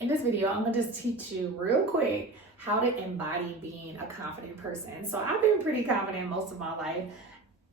In this video, I'm gonna just teach you real quick how to embody being a confident person. So I've been pretty confident most of my life.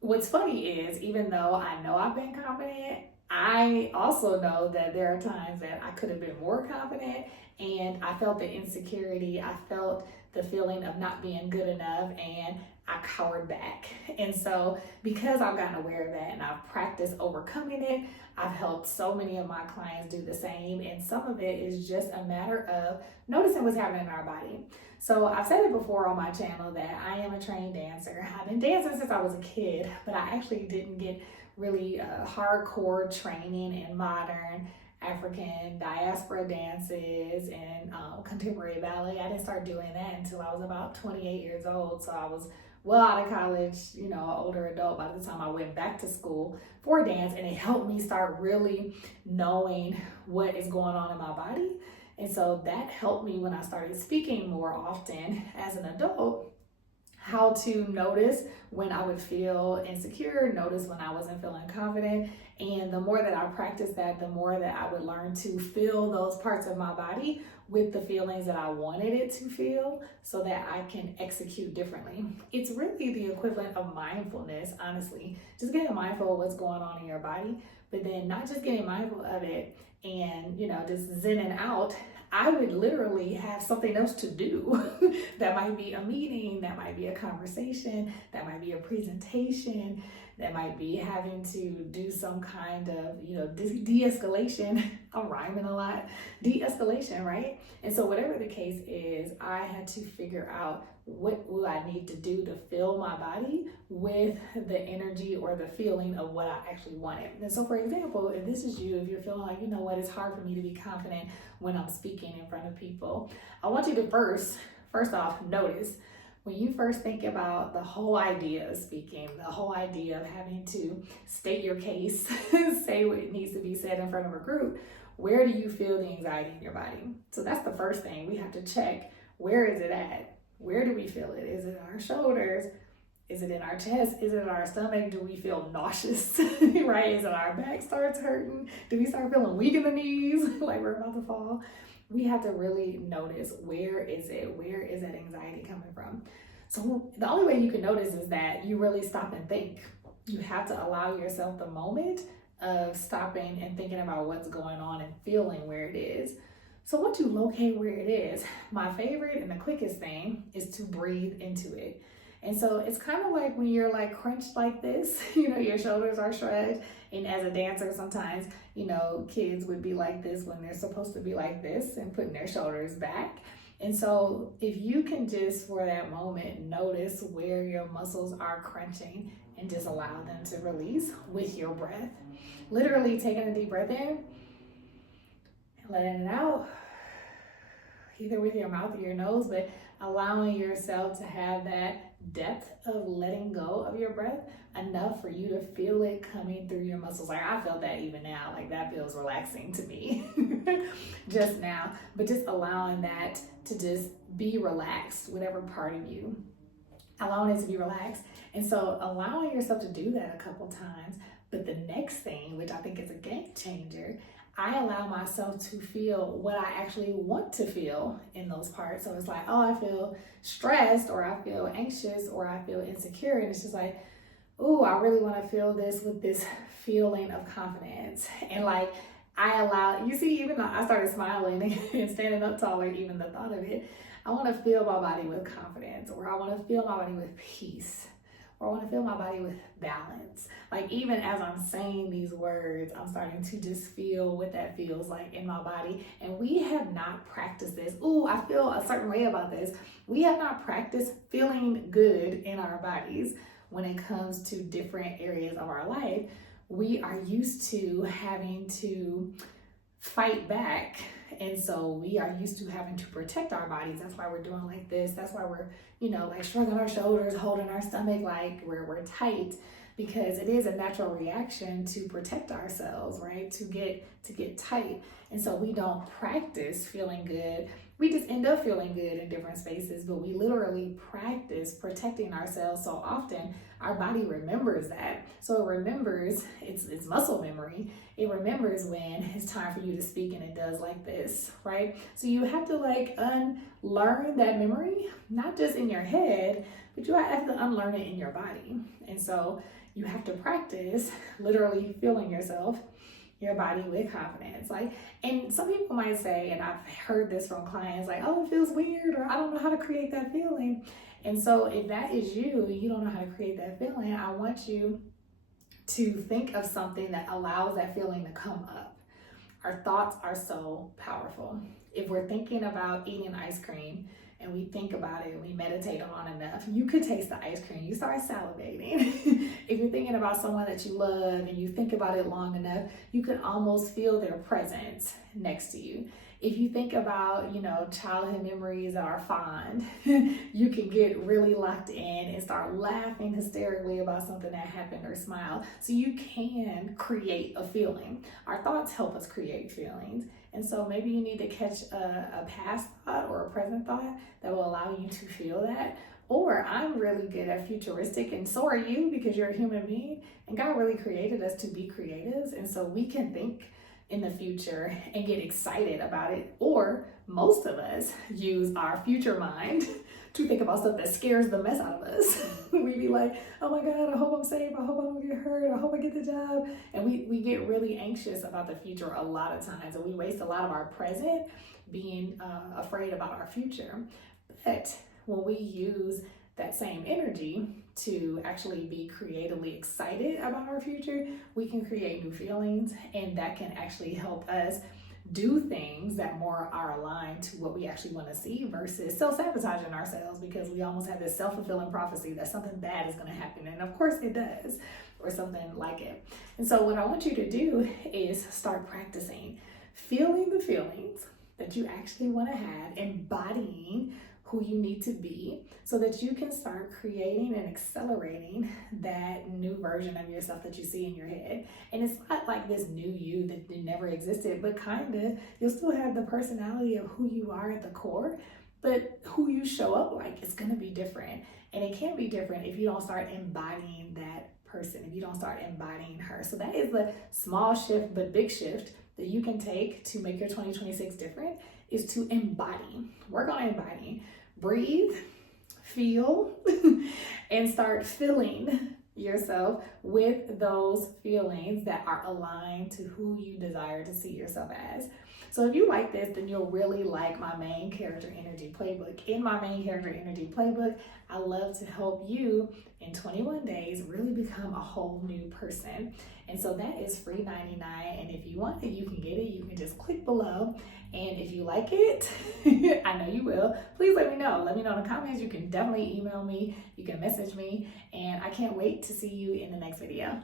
What's funny is, even though I know I've been confident, I also know that there are times that I could have been more confident, and I felt the insecurity. I felt the feeling of not being good enough, and I cowered back. And so, because I've gotten aware of that and I've practiced overcoming it, I've helped so many of my clients do the same. And some of it is just a matter of noticing what's happening in our body. So I've said it before on my channel that I am a trained dancer. I've been dancing since I was a kid, but I actually didn't get really hardcore training in modern African diaspora dances and contemporary ballet. I didn't start doing that until I was about 28 years old. So I was well out of college, an older adult by the time I went back to school for dance, and it helped me start really knowing what is going on in my body. And so that helped me when I started speaking more often as an adult, how to notice when I would feel insecure, notice when I wasn't feeling confident. And the more that I practiced that, the more that I would learn to feel those parts of my body with the feelings that I wanted it to feel so that I can execute differently. It's really the equivalent of mindfulness, honestly. Just getting mindful of what's going on in your body, but then not just getting mindful of it and, just zenning out. I would literally have something else to do. That might be a meeting, that might be a conversation, that might be a presentation, that might be having to do some kind of, de-escalation. I'm rhyming a lot. De-escalation, right? And so whatever the case is, I had to figure out what will I need to do to fill my body with the energy or the feeling of what I actually wanted. And so, for example, if this is you, if you're feeling like, it's hard for me to be confident when I'm speaking in front of people, I want you to first off, notice when you first think about the whole idea of speaking, the whole idea of having to state your case, say what needs to be said in front of a group, where do you feel the anxiety in your body? So that's the first thing we have to check. Where is it at? Where do we feel it? Is it in our shoulders? Is it in our chest? Is it in our stomach? Do we feel nauseous, right? Is it our back starts hurting? Do we start feeling weak in the knees, like we're about to fall? We have to really notice, where is it? Where is that anxiety coming from? So the only way you can notice is that you really stop and think. You have to allow yourself the moment of stopping and thinking about what's going on and feeling where it is. So once you locate where it is, my favorite and the quickest thing is to breathe into it. And so it's kind of like when you're like crunched like this, your shoulders are shrugged. And as a dancer, sometimes, kids would be like this when they're supposed to be like this and putting their shoulders back. And so if you can just, for that moment, notice where your muscles are crunching and just allow them to release with your breath. Literally taking a deep breath in and letting it out, either with your mouth or your nose, but allowing yourself to have that depth of letting go of your breath enough for you to feel it coming through your muscles. Like I felt that even now, like that feels relaxing to me just now, but just allowing that to just be relaxed, whatever part of you, allowing it to be relaxed. And so allowing yourself to do that a couple times. But the next thing, which I think is a game changer, I allow myself to feel what I actually want to feel in those parts. So it's like, oh, I feel stressed, or I feel anxious, or I feel insecure. And it's just like, oh, I really want to feel this with this feeling of confidence. And like, I allow, even though I started smiling and standing up taller, even the thought of it, I want to feel my body with confidence, or I want to feel my body with peace, or I want to feel my body with balance. Like even as I'm saying these words, I'm starting to just feel what that feels like in my body. And we have not practiced this. Ooh, I feel a certain way about this. We have not practiced feeling good in our bodies when it comes to different areas of our life. We are used to having to fight back. And so we are used to having to protect our bodies. That's why we're doing like this. That's why we're, like shrugging our shoulders, holding our stomach like we're tight, because it is a natural reaction to protect ourselves, right? To get to get tight. And so we don't practice feeling good. We just end up feeling good in different spaces, but we literally practice protecting ourselves so often. Our body remembers that. So it remembers, it's muscle memory. It remembers when it's time for you to speak, and it does like this, right? So you have to like unlearn that memory, not just in your head, but you have to unlearn it in your body. And so you have to practice literally feeling your body with confidence. Like, and some people might say, and I've heard this from clients, like, oh, it feels weird, or I don't know how to create that feeling. And so if that is you, you don't know how to create that feeling, I want you to think of something that allows that feeling to come up. Our thoughts are so powerful. If we're thinking about eating ice cream and we think about it and we meditate on enough, you could taste the ice cream. You start salivating. If you're thinking about someone that you love and you think about it long enough, you can almost feel their presence next to you. If you think about, childhood memories that are fond, you can get really locked in and start laughing hysterically about something that happened or smile. So you can create a feeling. Our thoughts help us create feelings. And so maybe you need to catch a past thought or a present thought that will allow you to feel that. Or I'm really good at futuristic, and so are you, because you're a human being. And God really created us to be creatives. And so we can think in the future and get excited about it. Or most of us use our future mind to think about stuff that scares the mess out of us. We be like, oh my God, I hope I'm safe. I hope I don't get hurt. I hope I get the job. And we get really anxious about the future a lot of times. And we waste a lot of our present being afraid about our future. But when we use that same energy to actually be creatively excited about our future, we can create new feelings, and that can actually help us do things that more are aligned to what we actually want to see versus self-sabotaging ourselves, because we almost have this self-fulfilling prophecy that something bad is going to happen, and of course it does, or something like it. And so what I want you to do is start practicing feeling the feelings that you actually want to have, embodying who you need to be, so that you can start creating and accelerating that new version of yourself that you see in your head. And it's not like this new you that never existed, but kind of, you'll still have the personality of who you are at the core, but who you show up like is going to be different. And it can't be different if you don't start embodying that person, if you don't start embodying her. So that is the small shift but big shift that you can take to make your 2026 different, is to embody. Work on embodying. Breathe, feel, and start filling yourself with those feelings that are aligned to who you desire to see yourself as. So if you like this, then you'll really like my main character energy playbook. In my main character energy playbook, I love to help you in 21 days really become a whole new person. And so that is free $99. And if you want it, you can get it. You can just click below. And if you like it, I know you will, please let me know. Let me know in the comments. You can definitely email me. You can message me. And I can't wait to see you in the next video.